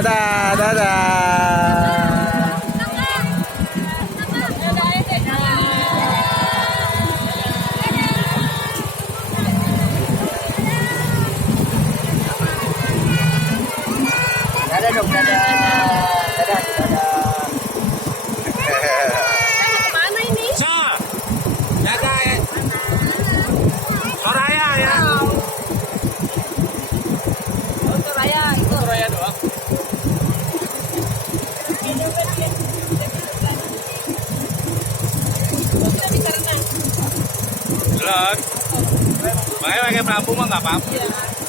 Dadah, dadah. Dadah dong, dadah. Dadah, dadah. Kemana ini? So, dadah ya. Soraya ya. Oh, Soraya itu. Soraya doang. Kita bisa renang. Belum. Makanya pakai pelampung mah nggak apa-apa. Iya.